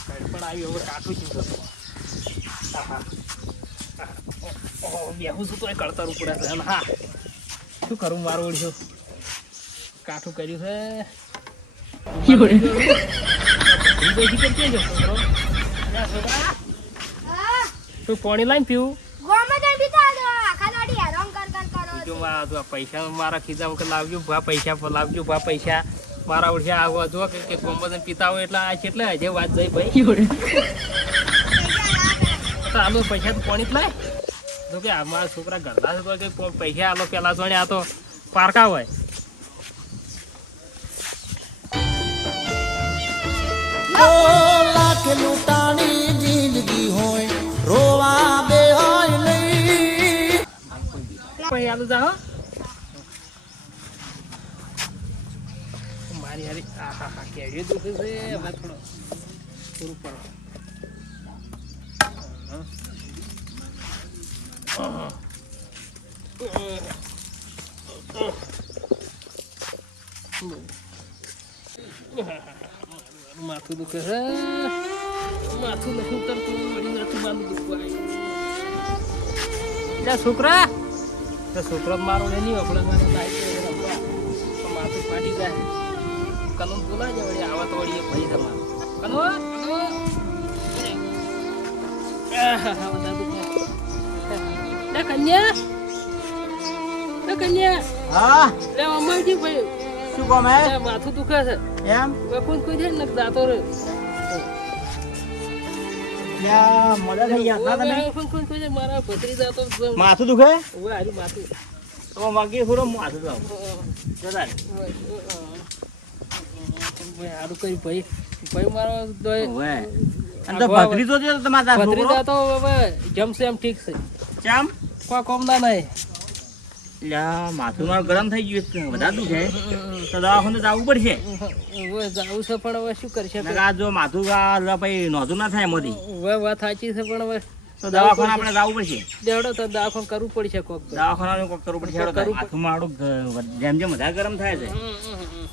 પણ હવે કાઠું. ઓહો, બેહું છું તોય કળતર ઉપડે છે અને હા શું કરું મારું ઓળખ્યું કાઠું કર્યું છે પાણી લાઈને પીવું પૈસા મારા ખીધા વખત લાવજો ભા પૈસા લાવજો ભા પૈસા મારા ઓળખ્યા આવવા જો કે કે પિતા હોય એટલે આ છે એટલે આજે વાત જઈ ભાઈ. તો આલો પૈસા તો પાણી જ લાય. જો કે અમારા છોકરા ઘરના છે તો કે પૈસા આલો પેલા જોડે આ તો પારકા હોય. લાખ લૂંટાણી જિંદગી હોય રોવા બે હોય નહીં. પૈસા તો જા મારી હારી આ હા હા કેરીઓ દુખે છે હવે થોડો પૂરું પડો માથું દુખે છે. માથું નથી ઉતરતું વળી માથું બાંધું દુખવા છોકરા. છોકરા, મારો નહીં આપણે મારે માથું ફાટી જાય. કલમ બોલાય છે વળી આવા તો વળી ભાઈ તમારો. કલો આહાહા, બધા દુખે. લે કન્યા. લે કન્યા. હા? લે મમ્માજી ભાઈ. શું ગમે લે, માથું દુખે છે. એમ? કોઈ કોઈ જાય ને જાતો રે. માથું દુખે? માથું. માથું. સારું કર્યું ભાઈ. ભાઈ મારો દોય ઓવે. અને તો ભત્રીજો છે તમારા ભત્રીજા તો હવે જમશે એમ ઠીક છે. ચમ? કોઈ કોમના નહીં. લ્યા, માથું મારું ગરમ થઈ ગયું છે. વધારે દુખે તો દવાખાને જવું પડશે. જાવું છે પણ હવે શું કરશે આ જો માથું પછી નોંધું ના થાય એમાંથી. વાત સાચી છે પણ હવે તો દવાખાને આપણે જવું પડશે. દેવડો તો દાખલ કરવું પડશે કોક તો. કોક કરવું પડશે. હેડો તારે. માથું મારું જેમ જેમ વધારે ગરમ થાય છે.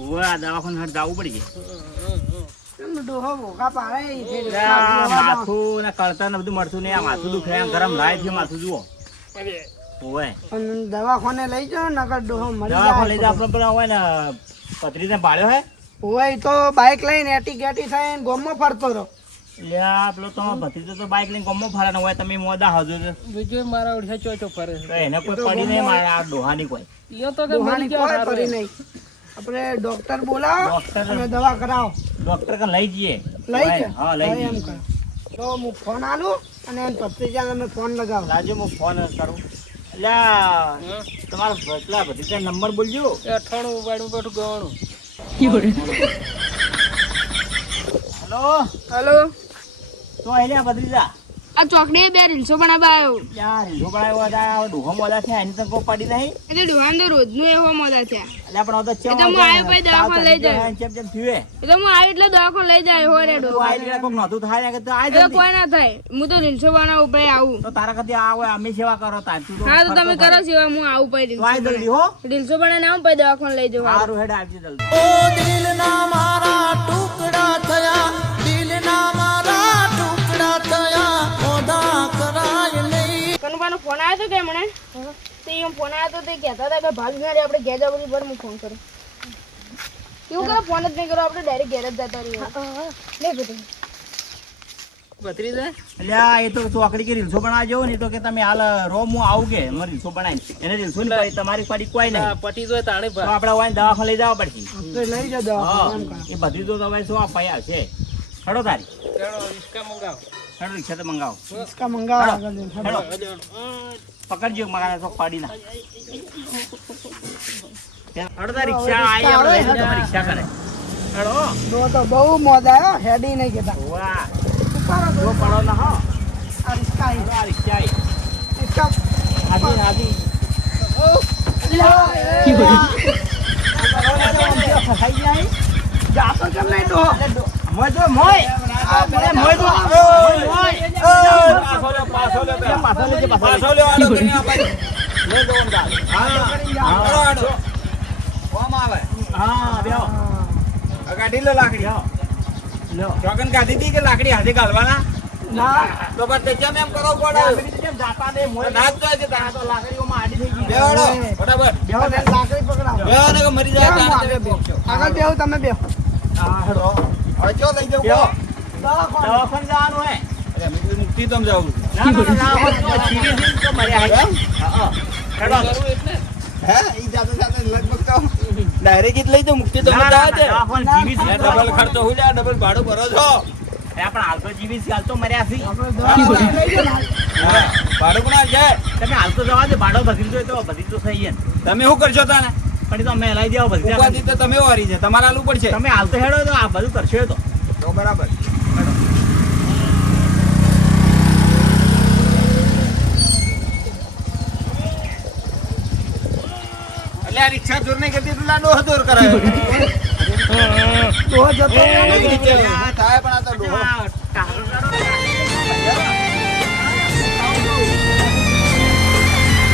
ઓવે, આ દવાખાને હાટ જવું પડશે માથું ને કળતર ને બધું મળતું નહીં. આ માથું દુખે ગરમ થાય છે માથું જુઓ. પણ દવાખાને લઈ જાઓ નગર ડોહો મરી દવાખાને લઈ જાવ આપણે હોય ને પથરીને ભાળ્યો હે? હોય તો બાઇક લઈને એટી ગેટી થઈને ગોમમાં ફરતો રહો. લ્યા પેલો તો ભત્રીજો તો બાઈક લઈને ગમો ફરાનો હોય તમે મોદા હજુ બીજો મારા ઓળખા ચોચો ફરે એને કોઈ પડી નહીં મારે આ ડોહાની કોઈ. ઈયો તો કે મરી ગયા કોઈ ફરી હારું. નહીં. આપણે ડોક્ટર બોલાવો ડોક્ટર અને દવા કરાવો. ડોક્ટર કે લઈ જઈએ. લઈ હા લઈ એમ જઈએ. કરો તો હું ફોન આલું અને એમ ભત્રીજાને અમે ફોન લગાવો. રાજુ હું ફોન કરું. લ્યા તમારા પેલા ભત્રીજા નંબર બોલજો. એ અઠાણું ઉપાડું બેઠું ગવાણું હેલો હલો તો અહીંયા ભત્રીજા આ ચોકડીએ બે રીલ્સો બનાવવા આવ્યો લ્યા રીંધો હતા ડોહો મોદા થયા એની તો પડી નહીં. એટલે ડોહાન તો રોજનું એવો મોડા થયા. એટલે પણ તો ચેમ એ હું આવ્યો પછી દવાખાને લઈ જાય. ચેમ ચેમ થયું એટલે હું આવી એટલે દવાખાને લઈ જાય હો રે તું ડોહા આઈ કોક નહોતું થાય ને કે તું એટલે કોઈ ના થાય. હું તો રીલ્સો બનાવું આવું. તો તારા કદી આ અમે સેવા કરો તાર. તું તો હા તો તમે કરો સેવા હું આવું પછી તું આઈ જલ્દી હો. રીલ્સો બનાવીને આવું પછી દવાખાને લઈ જવા સારું હેડ આવજે જલ્દી. ઓ દિલના મારા ટુકડા થયા. એમ ફોન આવ્યો તો તે કહેતા હતા કે ભાલ વિહારી આપણે ઘેર જવાની પર હું ફોન કરું. એવું કરો ફોન જ નહીં કરો આપણે ડાયરેક્ટ ઘેર જ જતા રહીએ. લે બધું. ભત્રીજા? અલ્યા એ તો ચોકડી કે રીલ્સો બનાવવા ને તો કે તમે હાલ રો હું આવું કે મને રીલ્સો બનાવી એને રીલ્સો ની. તમારી પડી કોઈ નહીં. પટી જોય તાણે આપણે દવાખાને લઈ જવા પડશે. તો લઈ દવાખાને એ બધી તો તમે શું આ પૈ છે? ખડો તારી. મંગાવો. હડો રિક્ષા તો મંગાવો. હિંચકા મંગાવો. હેડો પકડજો મારા તો પાડી ના હડો રિક્ષા આવી જઈએ, તમે રિક્ષા કરે. હેડો ડોહો તો બહુ મોદા હેડી નહીં કેતા વાહ. જો પડો ના હો. આ રિક્ષા આવી. આ રિક્ષા આવી રિક્ષા. કેમ નહીં તો? મોય તો મોય. લે લાકડી ચોકન કાઢી હતી કે લાકડી હાથે ગાલવાના ના તો તે કેમ એમ કરો પડે જાતા નહીં મોય ના. જ તો છે તારા તો લાકડીઓમાં આડી થઈ ગઈ બરાબર લાકડી પકડાવો બેહો કે મરી જાય આગળ તમે બેહો. તમે બેહો હવે ચો લઈ કહો. દવાખાને. જવાનું હે મુક્તિ તમ જાઉં ના ના ના હોય તો જીવી જીવી તો મર્યા હે. હા, હા. હે? ઈ જાતે જાતે લગભગ તો ડાયરેક્ટ લઈ જાઉં મુક્તિ તો ના, મજા ના, આવે છે ના, દવાખાને જીવી જીવી તો ડબલ ખર્ચો હું જા ડબલ ભાડું ભરો છો. પણ હાલ તો જીવી હાલ તો મર્યા છે. ભાડું છે તમે હાલ તો જવા દે ભાડો ભત્રીજો હોય તો થઈ ને. તમે શું કરશો તાને પણ તો અમે દેવા ભસી તો તમે વારી છે તમારે આલું પડશે તમે હાલ તો હેડો તો આ બધું કરશો તો. તો બરાબર. એટલે આ રિક્ષા જોર નહીં કરતી તું લાડો દોર કરાયો તો જતો થાય પણ આ તો ડોહો.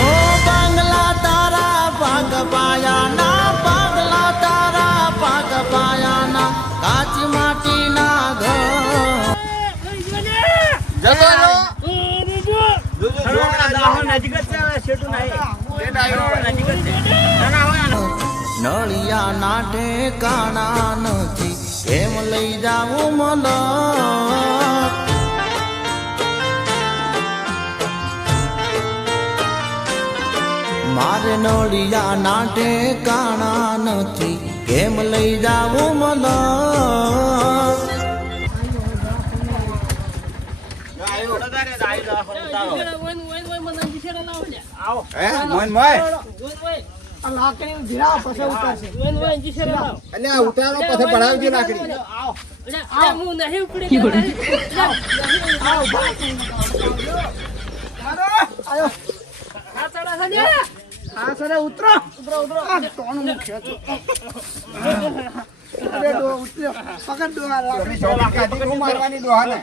ઓ પાંગલા તારા પાગ પાયાના પાંગલા તારા પાગ પાયાના કાચ માટીના ઘર જતો રહો. જોજો, જોજો, નજીક જ છે હવે શેઠું નહીં. નળિયા નાટે કાણા નથી. એમ લઈ જાવું મન. મારે નળિયા નાટે કાણા નથી. કેમ લઈ જાવું મલ આવ્યો. હે, મોય. લાકડી ધીરા પછી ઉતારશે. એટલે આ ઉતારો પછી પડાવજો લાકડી. આયો હા સર ઉતરો. ઉતરો ઉતરો. આ તોણું મુખ્ય છે અરે ડો ઉતરો પકડ ડો આ લાકડી. સો લાકડી શું મારવાની ડોહાને?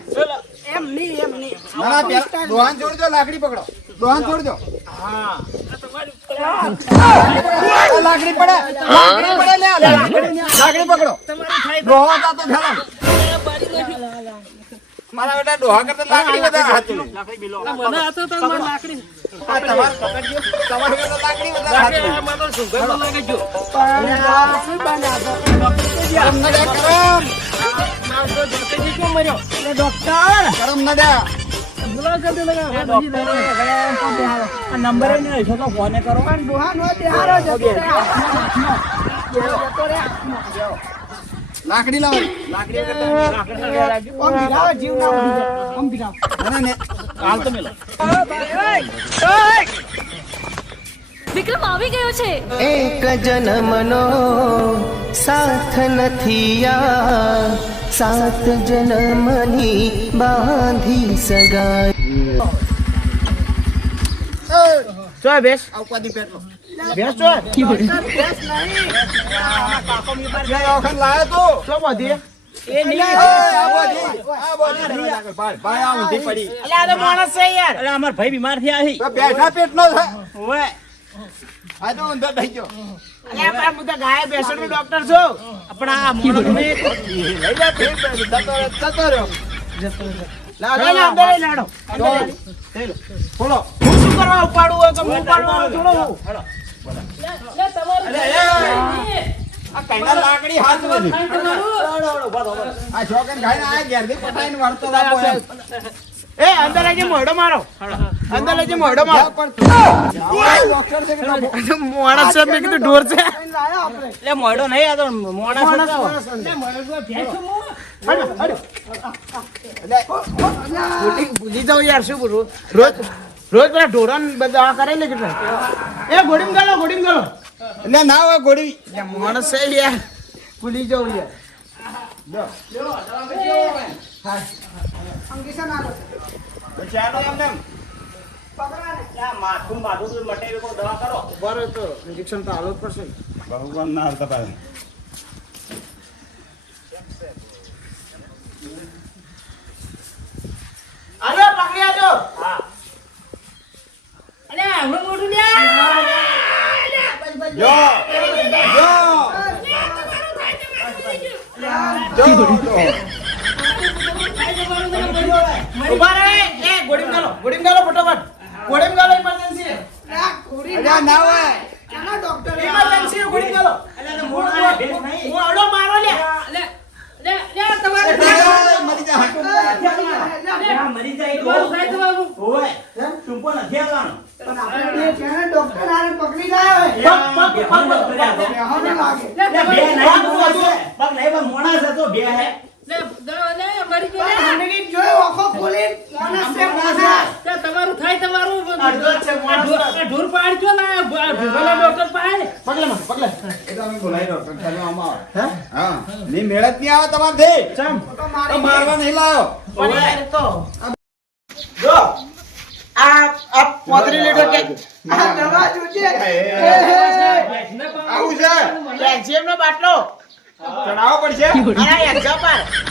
એમ નહીં એમ નહીં. ના, ના, પેલા ડોહાને છોડજો, લાકડી પકડો. ડોહાને છોડજો આ લાકડી પડે લાકડી પડે લે, લે, લાકડી પકડો ડોહો તો ચાલો. મારા બેટા ડોહા કરતા લાકડી વધારે હાથું. આ તમારે પકડજો. તમારે કરતા લાકડી વધારે હાથું. પણ આ શું બનાવતો? કરમ નડ્યા, કરમ. એટલે ડોક્ટર કરમ નડ્યા. આ નંબર નહીં હોય તો ફોને કરો. પણ ડોહા નો બિહારો જતો રે લાકડી લાવો. લાકડી ઓમ બિહારો જીવ ના મરી જાય. ઓમ બિહારો ના, ના, ને. હાલ તો મેલો. વિક્રમ આવી ગયો છે. એક જન્મનો સાથ નથી આ. સાત જન્મની બાંધી સગાઈ ચોય બેસ આ ઉપાધિ પેટલો. બેસ ચોય ગયા વખત લાયો તો. ચો બધી એ નહીં આ બોધી, આ બોધી. ભાઈ, ભાઈ, આ ઊંધી પડી. અલે આ માણસ છે યાર અલે અમાર ભાઈ બીમાર થયા છે બેઠા પેટનો છે. આ તો ઊંધો થઈ ગયો. અરે આ હું તો ગાય બેસણ નો ડોક્ટર છું? પણ આ મોણો તમે લઈ જા, ફેર પેટ. જતો રહ્યો, જતો. લાડો અંદર લાડો. બોલો. હું શું કરવા ઉપાડું હોય તો હું ઉપાડવા થોડો હું. અરે, એ, આ કઈના લાકડી હાથમાં. આ છોકરા ખાઈને આયા ઘેરથી પટાઈને વળતો. એ અંદર આજે મોઢો મારો. અંદર આજે મોઢો મારો. પણ ડોક્ટર છે કે? છે મેં કીધું ઢોર છે. એટલે મોઢો નહીં આ તો માણસ ભૂલી ભૂલી જાઉં યાર શું બોલું? રોજ રોજ પેલા ઢોરણ બધા આ કરે ને કેટલા એ ગોડીમ ગયો ગોડીમ ગયો એટલે ના હોય ઘોડી માણસ છે યાર ભૂલી જાઉં યાર. ચાલો એમને એમ. માથું માથું મટે દવા કરો. બરો તો ઇન્જેક્શન તો હાલવું જ પડશે. ભગવાન ના હાલતા પકડી આજો હા. અલે હમણાં મોઢું લ્યા જો, જો. જો, જો. ઊભા રહે. ગોળીમ ગાલો ફટાફટ ગોળીમ ગાલો ઇમરજન્સી અલ્યા ના હોય ઇમરજન્સી ગોળીમ ગાલો હું અડો મારો લે લે લે લે તમારે મરી જા હટો મરી જા એક વાર થાય તમારું ઓય ટુંપો નથી આવવાનો પગ પગ પગ પગ બે નહીં નહીં મોણા છે તો બે હે લે દ- લે મરી ગયો લે લે, તમારું થાય તમારું અડધો જ છે, આ માણસ ઢોર- આ ઢોર પાડજો ને આ ભ- આ ભીખોલા ડોક્ટર પાસે પગલે મને પગલે એ તો અમે બોલાવી ડોક્ટર તમે આમાં આવો. હા ની મેળત નહીં આવે ચમ. મારવા નહીં લાયો. તો. જો. આ આ પોતરી લીધો કે? આ દવા જોજે આવું છે. નો બાટલો. ચડાવવો પડશે. અને એક્ઝામ પર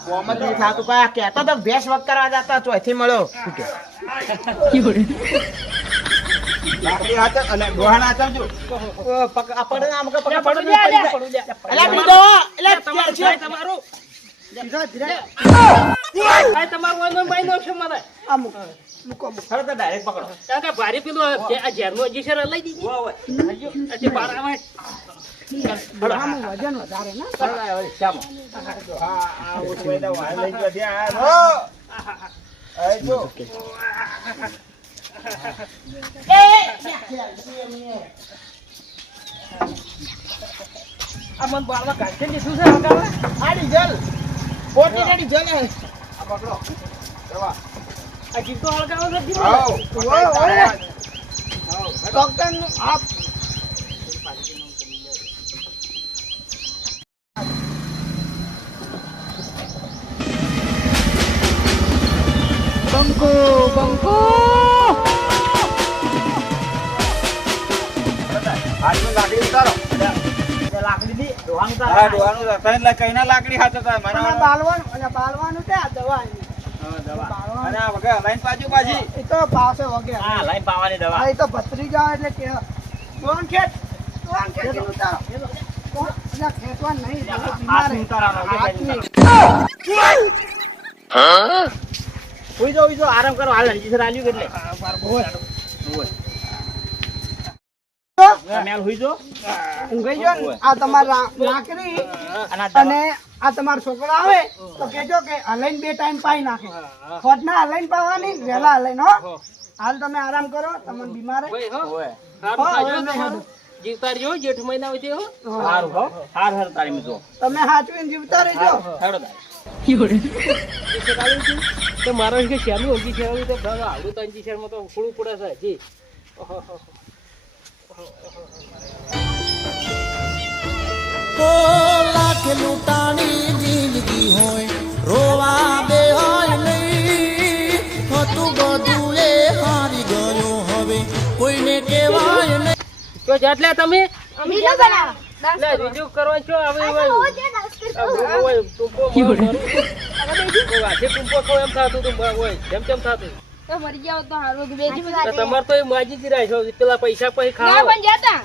કોમત નહીં થાતું આ કહેતો તો ભેંસ વગ કરવા જતા ચોથી મળ્યો લાકડી હાથે અને ડોહાણ હાથવજો આપણે આમ પડું પડી અલા બીજો એટલે તમારું એનો મહિનો છે મારે. હવે તો ડાયરેક્ટ પકડો. કારણ ભારી પેલું આ ઝેરનું હજી છે લઈ દીધી. વાહ, વાહ. હજુ બાર આવે. વજન વધારે ને. હા, આ ઓછું તો વાળ લઈ ગયો ત્યાં. હો. અહીં જો. આ મને બારમાં કાઢી દીધું છે. આ ડીઝલ પોતે ડીઝલ હે આ પકડો. દવા. આ જીતો હળગાવો નથી આવો. ઓય, ઓય. ડોક્ટરનું આપ બંકો બંકો હા, ડોહાનું રસાયણ એટલે કઈના લાકડી હાથે થાય? મને બાલવાનું અને બાલવાનું છે આ દવા એની. હા, અને આ વગર હલાઈને પાછું પાછી. એ તો પાવશે વગેરે. હા, હલાઈને પાવાની દવા. એ તો ભત્રીજા એટલે કે કોણ ખેત દોન ખેત ઉતારો દોન- નહીં એટલે બીમાર હાથની ઉતારવાનો, વગર ઉઈ જો ઉઈ જો આરામ કરો હાલ હજી સર આલ્યું કેટલે મેલ હુઈ જો. ઊંઘાઈ જાઓ ને, આ તમારા લાકડી અને આ દવા- અને આ તમારો છોકરો આવે તો કેજો કે હલાઈને બે ટાઈમ પાઈ નાખે. ખોટ ના હલાઈને પાવાની વહેલા હલાઈને હો. હાલ તમે આરામ કરો તમને બીમાર. સારું. જીવતા રહ્યો જેઠ મહિના હોય હો. હારું હો. હાર હાર તારી મિત્રો. તમે હાચવીને જીવતા રહેજો. હેડો તારી. તો મારો કે શેરનું તો આવડું શેરમાં તો પડે છે ઓહો. ઓ લાખ લૂંટાણી જિંદગી હોય રોવા બે હોય નહીં. હતું બધું એ હારી ગયું હવે કોઈને કહેવાય નહીં. તો જાટલે તમે? અમે બનાવ લે બીજું કરવા છો હવે હવે તો ટૂંપો મારું મારું. કોઈ વાંચે ટૂંપો ખાવ એમ થતું હતું હોય જેમ તેમ થતું. તો મરી જાવ તો હારું. બેજી તો તો એ માજી રહ્યા પેલા પૈસા પછી ના ખાવ પણ જાતા.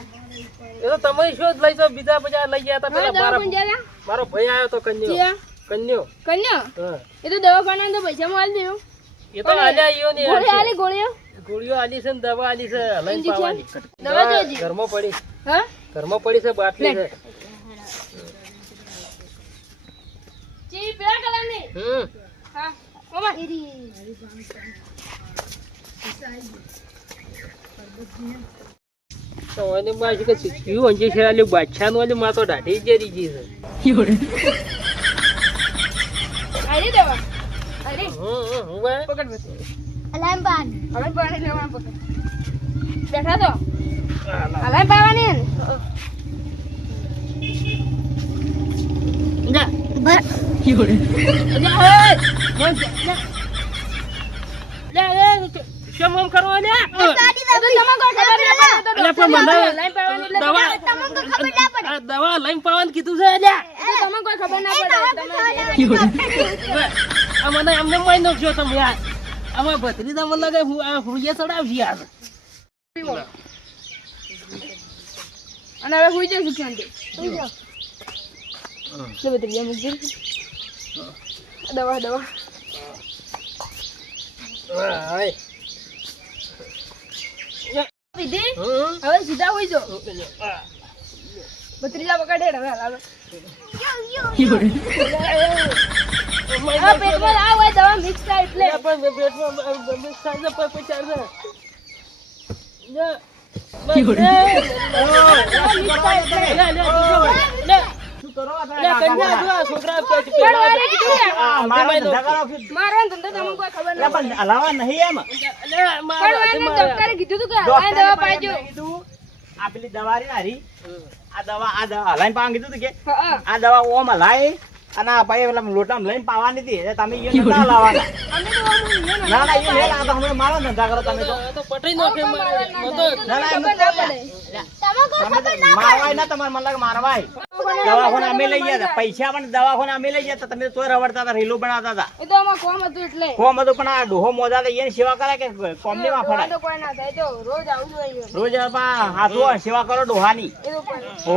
એ તો તમે શું લઈ જાઓ બીજા બધા લઈ ગયા હતા પેલા મારા મારો ભાઈ આવ્યો તો કન્યો. કન્યો. કન્યા? એ તો દવાખાના તો પૈસા માં દેવું એ તો આલ્યા ઈયો ને ગોળી આલી ગોળીઓ? ગોળીઓ આલી છે ને દવા આલી છે લઈને પાવાની. દવા જોજી. ઘરમાં પડી. હા? ઘરમાં પડી છે બાટલી છે ચી પેલા કલરની? હમ. હા મામા તો એને માં શું કે શીખ્યું અંજે છે આલી બાદશાહનું આલી માં તો દાઢી જેરી જી છે આલી દવા અરે હું ભાઈ પકડ બસ અલામ પાન હવે પાણી લેવા પકડ બેઠા તો અલામ પાવાની ને જા બર લે ઓય મન લે લે કેમ આમ ને દવા લઈને પાવાનું કીધું છે અલ્યા. એ તો તમને કોઈ ખબર ના પડે. મને એમને મારી નાખજો તમે યાર. આમાં ભત્રી તમને લાગે હું આ હુંયે ચડાવશે યાર. અને હવે હુઈ જઈશું શાંતિ હુઈ લે બધી જામ મૂકી દવા દવા. હાય. હમ. હવે સીધા હોય જો બત્રીજા પકડે હવે હલાવે પેટમાં હોય દવા મિક્સ થાય એટલે પણ પેટમાં બ- થાય છે, પણ પછી ચાલશે. કરો આ છોકરા મારે ધંધા તમને કોઈ ખબર ના પણ હલાવા નહીં એમ. ડોક્ટરે કીધું કે દવા પણ પાજો. એમને આ પેલી દવા રહી ને હારી, આ દવા આ દવા હલાઈને પાવાનું કીધું તું કે આ દવા ઓમ હલાય અને આ ભાઈ પેલા લોટામાં લઈને પાવાની હતી. તમે લાવવાના ઊંઘ્યો ને. ના. એ મારો ધંધા કરો તમે તો. તો નાખે ના મારવાય ના તમારે મને લાગે મારવાય. દવાખાને અમે લઈ ગયા હતા પૈસા પણ દવાખાને અમે લઈ ગયા હતા તમે તો રવડતા હતા રીલો બનાવતા હતા. એ તો આમાં કોમ હતું એટલે. કોમ હતું પણ આ ડોહો મોજા હતા એની સેવા કરે કે કોમની માં તો કોઈ ના થાય તો રોજ આવું જોઈએ રોજ આપા હાથો સેવા કરો ડોહાની. એ તો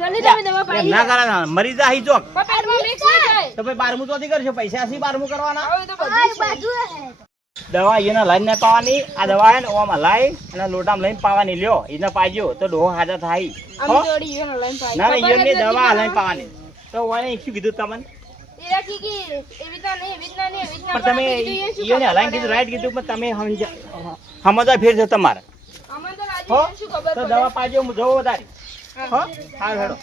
જલ્દી તમે દવા પાઈ ના કરે મરી જા હી થાય તો ભાઈ બારમું તો કરશો પૈસા સી બારમું કરવાના? તો બધું છે. દવા એના લાઈન ને પાવાની આ દવા હે ને ઓમ હલાઈ અને લોટામાં લઈને પાવાની લ્યો એને પાજો તો ડોહો હાજર થાય ને. ના એમની દવા. હલાઈને પાવાની તો વાને શું કીધું તમને? દવા પાજો હું જોવો વધારે હા હેડો.